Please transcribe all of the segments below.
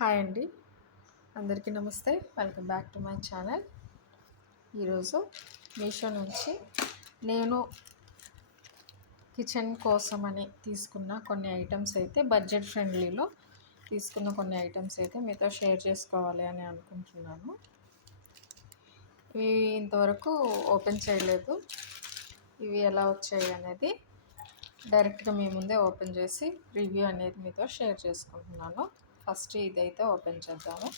Hi అండి. అందరికీ నమస్తే. Welcome back to my channel. ఈరోజు మీషో నుంచి నేను కిచెన్ కోసమని తీసుకున్న కొన్ని ఐటమ్స్ అయితే బడ్జెట్ ఫ్రెండ్లీలో తీసుకున్న కొన్ని ఐటమ్స్ అయితే మీతో షేర్ చేసుకోవాలి అని అనుకుంటున్నాను. ఇవి ఇంతవరకు ఓపెన్ చేయలేదు. ఇవి ఎలా వచ్చాయి అనేది డైరెక్ట్గా మీ ముందే ఓపెన్ చేసి రివ్యూ అనేది మీతో షేర్ చేసుకుంటున్నాను. ఫస్ట్ ఇదైతే ఓపెన్ చేద్దాము.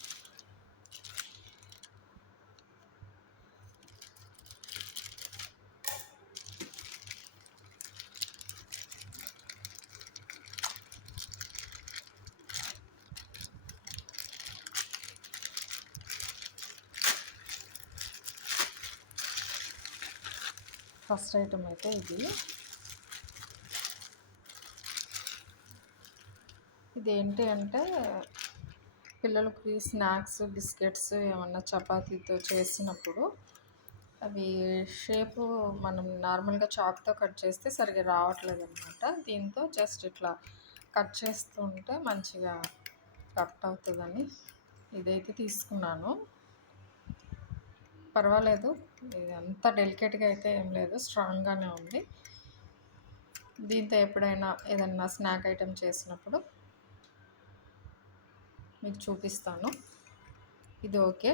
ఫస్ట్ ఐటమ్ అయితే ఇది. ఇదేంటి అంటే పిల్లలకి స్నాక్స్ బిస్కెట్స్ ఏమన్నా చపాతీతో చేసినప్పుడు అవి షేపు మనం నార్మల్గా చాక్తో కట్ చేస్తే సరిగ్గా రావట్లేదు అనమాట దీంతో జస్ట్ ఇట్లా కట్ చేస్తుంటే మంచిగా కట్ అవుతుందని ఇదైతే తీసుకున్నాను. పర్వాలేదు ఇది అంత డెలికేట్గా అయితే ఏం లేదు స్ట్రాంగ్గానే ఉంది. దీంతో ఎప్పుడైనా ఏదన్నా స్నాక్ ఐటెం చేసినప్పుడు మీకు చూపిస్తాను. ఇది ఓకే.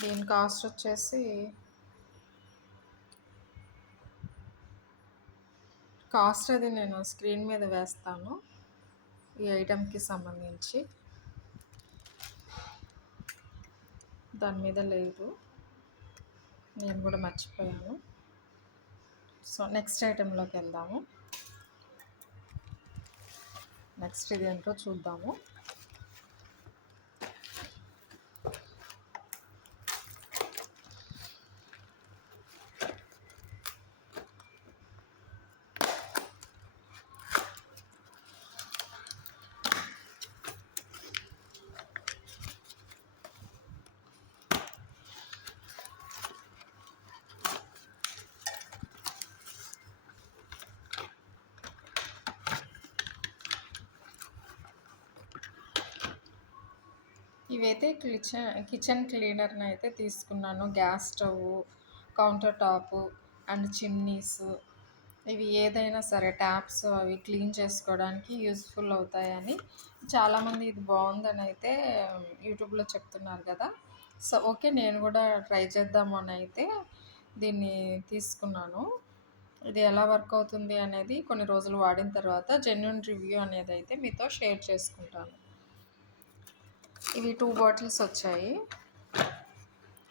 దీని కాస్ట్ వచ్చేసి కాస్ట్ అది నేను స్క్రీన్ మీద వేస్తాను. ఈ ఐటెంకి సంబంధించి. దాని మీద లేదు. నేను కూడా మర్చిపోయాను. సో నెక్స్ట్ ఐటెంలోకి వెళ్దాము. నెక్స్ట్ ఇది ఏంటో చూద్దాము. ఇవైతే కిచెన్ కిచెన్ క్లీనర్ని అయితే తీసుకున్నాను. Gas stove counter top and chimneys. ఇవి ఏదైనా సరే ట్యాప్స్ అవి క్లీన్ చేసుకోవడానికి యూస్ఫుల్ అవుతాయని చాలామంది ఇది బాగుందని అయితే యూట్యూబ్లో చెప్తున్నారు కదా. సో ఓకే నేను కూడా ట్రై చేద్దామని అయితే దీన్ని తీసుకున్నాను. ఇది ఎలా వర్క్ అవుతుంది అనేది కొన్ని రోజులు వాడిన తర్వాత జెన్యున్ రివ్యూ అనేది అయితే మీతో షేర్ చేసుకుంటాను. ఇవి టూ బాటిల్స్ వచ్చాయి.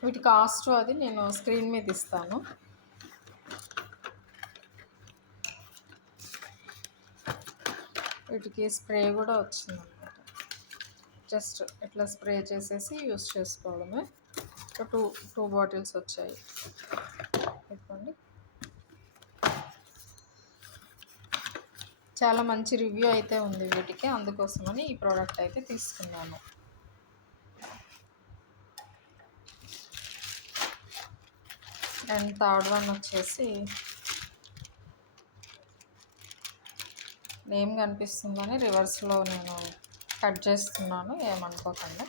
వీటి కాస్ట్ అది నేను స్క్రీన్ మీద ఇస్తాను. వీటికి స్ప్రే కూడా వచ్చిందన్నమాట జస్ట్ ఇట్లా స్ప్రే చేసేసి యూస్ చేసుకోవడమే. టూ టూ బాటిల్స్ వచ్చాయి. ఇవ్వండి చాలా మంచి రివ్యూ అయితే ఉంది వీటికి. అందుకోసమని ఈ ప్రోడక్ట్ అయితే తీసుకున్నాను. అండ్ థర్డ్ వన్ వచ్చేసి నేమ్ కనిపిస్తుందని రివర్స్లో నేను కట్ చేస్తున్నాను ఏమనుకోకుండా.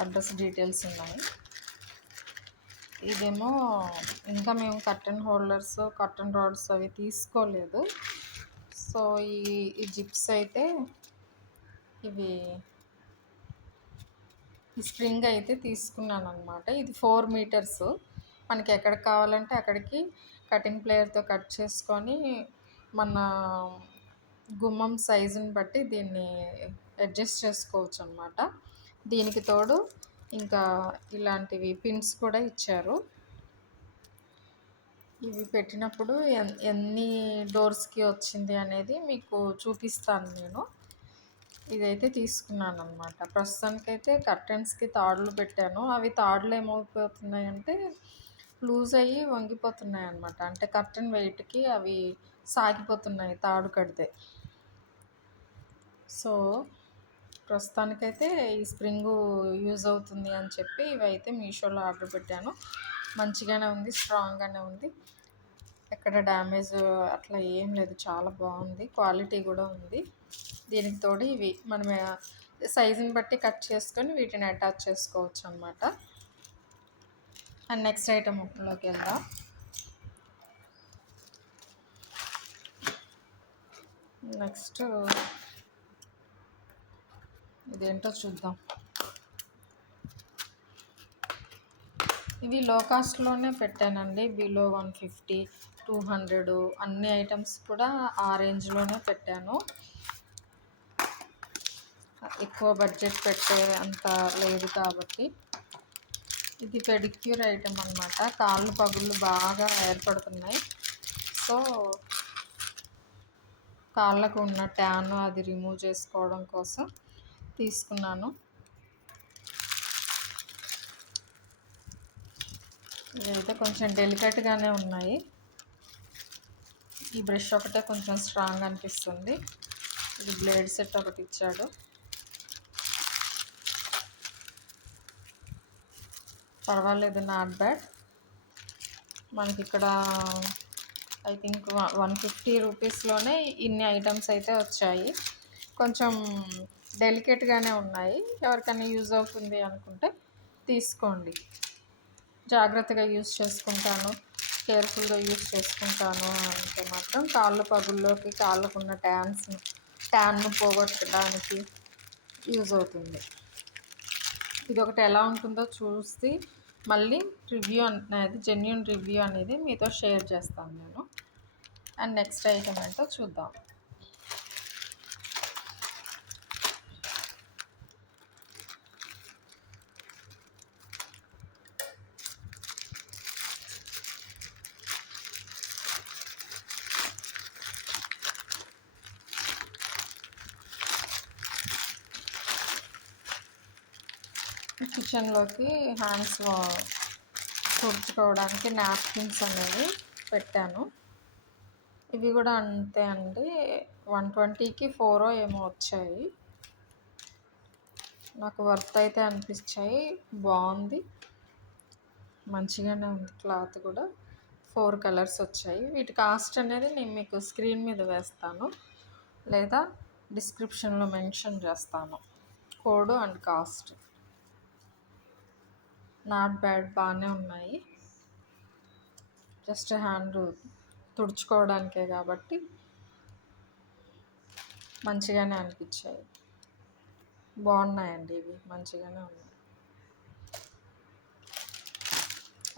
అడ్రస్ డీటెయిల్స్ ఉన్నాయి. ఇదేమో ఇంకా మేము కర్టన్ హోల్డర్స్ కర్టన్ రాడ్స్ అవి తీసుకోలేదు. సో ఈ ఈ జిప్స్ అయితే ఇవి ఈ స్ప్రింగ్ అయితే తీసుకున్నాను అనమాట ఇది ఫోర్ మీటర్స్. మనకి ఎక్కడ కావాలంటే అక్కడికి కటింగ్ ప్లేయర్తో కట్ చేసుకొని మన గుమ్మం సైజుని బట్టి దీన్ని అడ్జస్ట్ చేసుకోవచ్చు అనమాట దీనికి తోడు ఇంకా ఇలాంటివి పిన్స్ కూడా ఇచ్చారు. ఇవి పెట్టినప్పుడు ఎన్ని డోర్స్కి వచ్చింది అనేది మీకు చూపిస్తాను నేను. ఇదైతే తీసుకున్నాను అనమాట ప్రస్తుతానికైతే కర్టెన్స్కి తాడులు పెట్టాను. అవి తాడులు ఏమైపోతున్నాయి అంటే లూజ్ అయ్యి వంగిపోతున్నాయి అనమాట అంటే కర్టెన్ వెయిట్కి అవి సాగిపోతున్నాయి తాడు కడితే. సో ప్రస్తుతానికైతే ఈ స్ప్రింగ్ యూజ్ అవుతుంది అని చెప్పి ఇవి అయితే మీషోలో ఆర్డర్ పెట్టాను. మంచిగానే ఉంది స్ట్రాంగ్గానే ఉంది. ఎక్కడ డ్యామేజ్ అట్లా ఏం లేదు. చాలా బాగుంది. క్వాలిటీ కూడా ఉంది. దీనికి తోడు ఇవి మనం సైజుని బట్టి కట్ చేసుకొని వీటిని అటాచ్ చేసుకోవచ్చు అనమాట అండ్ నెక్స్ట్ ఐటమ్లోకి వెళ్దాం. నెక్స్ట్ ఇదేంటో చూద్దాం. ఇవి లో కాస్ట్లోనే పెట్టానండి. Below one fifty two hundred అన్ని ఐటమ్స్ కూడా ఆ రేంజ్లోనే పెట్టాను. ఎక్కువ బడ్జెట్ పెట్టే అంత లేదు కాబట్టి. ఇది పెడిక్యూర్ ఐటమ్ అనమాట కాళ్ళు పగుళ్ళు బాగా ఏర్పడుతున్నాయి. సో కాళ్ళకు ఉన్న ట్యాన్ అది రిమూవ్ చేసుకోవడం కోసం తీసుకున్నాను. ఇవైతే కొంచెం డెలికేట్గానే ఉన్నాయి. ఈ బ్రష్ ఒకటే కొంచెం స్ట్రాంగ్ అనిపిస్తుంది. ఇది బ్లేడ్ సెట్ ఒకటి ఇచ్చాడు. పర్వాలేదు నాట్ బ్యాడ్ మనకి ఇక్కడ ఐ థింక్ వన్ ఫిఫ్టీ రూపీస్లోనే ఇన్ని ఐటమ్స్ అయితే వచ్చాయి. కొంచెం డెలికేట్గానే ఉన్నాయి. ఎవరికైనా యూజ్ అవుతుంది అనుకుంటే తీసుకోండి. జాగ్రత్తగా యూజ్ చేసుకుంటాను. కేర్ఫుల్గా యూజ్ చేసుకుంటాను అంటే మాత్రం కాళ్ళ పగుల్లోకి కాళ్ళకున్న ట్యాన్స్ ట్యాన్ను పోగొట్టడానికి యూజ్ అవుతుంది. ఇది ఒకటి ఎలా ఉంటుందో చూసి మళ్ళీ రివ్యూ అనేది జెన్యున్ రివ్యూ అనేది మీతో షేర్ చేస్తాను నేను. అండ్ నెక్స్ట్ ఐటమ్ ఏంటో చూద్దాం. కిచెన్లోకి హ్యాండ్స్ తుడుచుకోవడానికి నాప్కిన్స్ అనేవి పెట్టాను. ఇవి కూడా అంతే అండి. వన్ ట్వంటీకి ఫోరో ఏమో వచ్చాయి. నాకు వర్త్ అయితే అనిపించాయి. బాగుంది. మంచిగానే ఉంది క్లాత్ కూడా. ఫోర్ కలర్స్ వచ్చాయి. వీటి కాస్ట్ అనేది నేను మీకు స్క్రీన్ మీద వేస్తాను. లేదా డిస్క్రిప్షన్లో మెన్షన్ చేస్తాను. Code and cost. Not bad బాగానే ఉన్నాయి. జస్ట్ హ్యాండ్ తుడుచుకోవడానికే కాబట్టి మంచిగానే అనిపించాయి. బాగున్నాయండి ఇవి మంచిగానే ఉన్నాయి.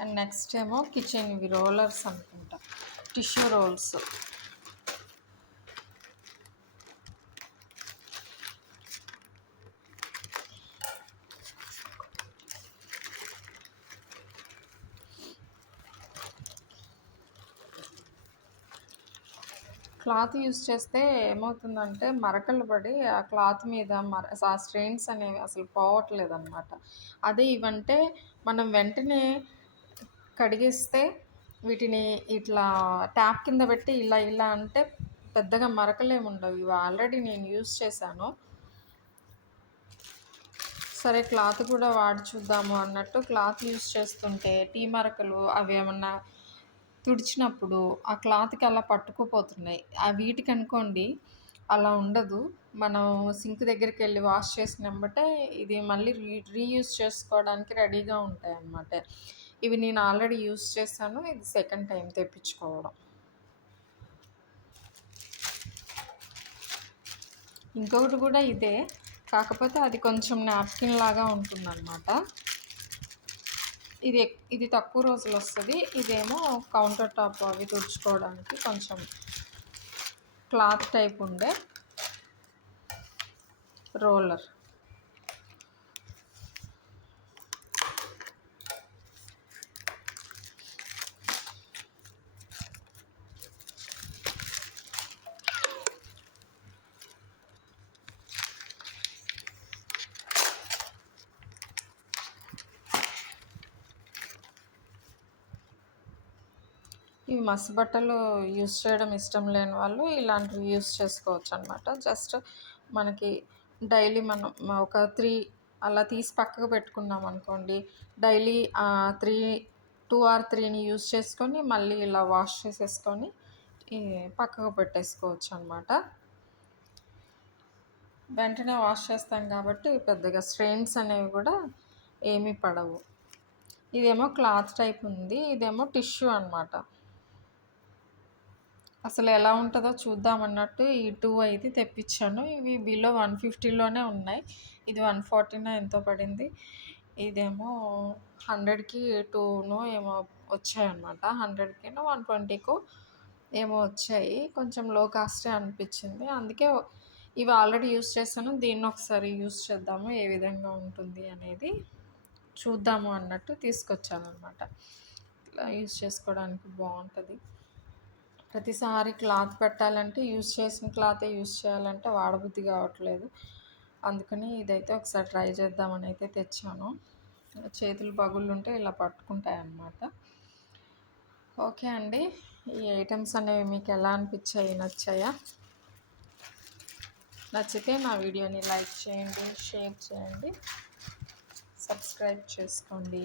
అండ్ నెక్స్ట్ ఏమో కిచెన్ ఇవి రోలర్స్ అనుకుంటా. Tissue rolls. క్లాత్ యూస్ చేస్తే ఏమవుతుందంటే మరకలు పడి ఆ క్లాత్ మీద మర ఆ స్ట్రెయిన్స్ అనేవి అసలు పోవట్లేదు అనమాట అదే ఇవంటే మనం వెంటనే కడిగిస్తే వీటిని ఇట్లా ట్యాప్ కింద పెట్టి ఇలా ఇలా అంటే పెద్దగా మరకలేమి ఉండవు. ఇవి ఆల్రెడీ నేను యూస్ చేశాను. సరే క్లాత్ కూడా వాడి చూద్దాము అన్నట్టు క్లాత్ యూస్ చేస్తుంటే టీ మరకలు అవి ఏమన్నా తుడిచినప్పుడు ఆ క్లాత్కి అలా పట్టుకుపోతున్నాయి. ఆ వీటికి అనుకోండి అలా ఉండదు. మనం సింక్ దగ్గరికి వెళ్ళి వాష్ చేసినమ్మటే ఇది మళ్ళీ రీ రీయూజ్ చేసుకోవడానికి రెడీగా ఉంటాయి అన్నమాట ఇవి నేను ఆల్రెడీ యూస్ చేశాను ఇది సెకండ్ టైం తెప్పించుకోవడం. ఇంకొకటి కూడా ఇదే. కాకపోతే అది కొంచెం నాప్కిన్ లాగా ఉంటుందన్నమాట. ఇది ఇది తక్కువ రోజులు వస్తుంది. ఇదేమో కౌంటర్ టాప్ అవి తుడుచుకోవడానికి కొంచెం క్లాత్ టైప్ ఉండే రోలర్. ఈ మసి బట్టలు యూస్ చేయడం ఇష్టం లేని వాళ్ళు ఇలాంటివి యూస్ చేసుకోవచ్చు అనమాట జస్ట్ మనకి డైలీ మనం ఒక త్రీ అలా తీసి పక్కకు పెట్టుకున్నాం అనుకోండి డైలీ త్రీ టూ ఆర్ త్రీని యూస్ చేసుకొని మళ్ళీ ఇలా వాష్ చేసేసుకొని పక్కకు పెట్టేసుకోవచ్చు అనమాట వెంటనే వాష్ చేస్తాం కాబట్టి పెద్దగా స్ట్రెయిన్స్ అనేవి కూడా ఏమీ పడవు. ఇదేమో క్లాత్ టైప్ ఉంది ఇదేమో టిష్యూ అనమాట అసలు ఎలా ఉంటుందో చూద్దాం అన్నట్టు ఈ టూ అయితే తెప్పించాను. ఇవి బిలో వన్ ఫిఫ్టీలోనే ఉన్నాయి. ఇది వన్ ఫార్టీనో ఎంతో పడింది. ఇదేమో హండ్రెడ్కి టూను ఏమో వచ్చాయన్నమాట. హండ్రెడ్కి వన్ ట్వంటీకు ఏమో వచ్చాయి. కొంచెం లో కాస్టే అనిపించింది. అందుకే ఇవి ఆల్రెడీ యూస్ చేస్తాను దీన్ని ఒకసారి యూస్ చేద్దాము ఏ విధంగా ఉంటుంది అనేది చూద్దాము అన్నట్టు తీసుకొచ్చాను అనమాట ఇలా యూస్ చేసుకోవడానికి బాగుంటుంది. ప్రతిసారి క్లాత్ పెట్టాలంటే యూస్ చేసిన క్లాతే యూస్ చేయాలంటే వాడబుద్ధి కావట్లేదు. అందుకని ఇదైతే ఒకసారి ట్రై చేద్దామని అయితే తెచ్చాను. చేతులు పగుళ్ళు ఉంటే ఇలా పట్టుకుంటాయి అన్నమాట ఓకే అండి. ఈ ఐటమ్స్ అనేవి మీకు ఎలా అనిపించాయి నచ్చాయా? నచ్చితే నా వీడియోని లైక్ చేయండి షేర్ చేయండి. సబ్స్క్రైబ్ చేసుకోండి.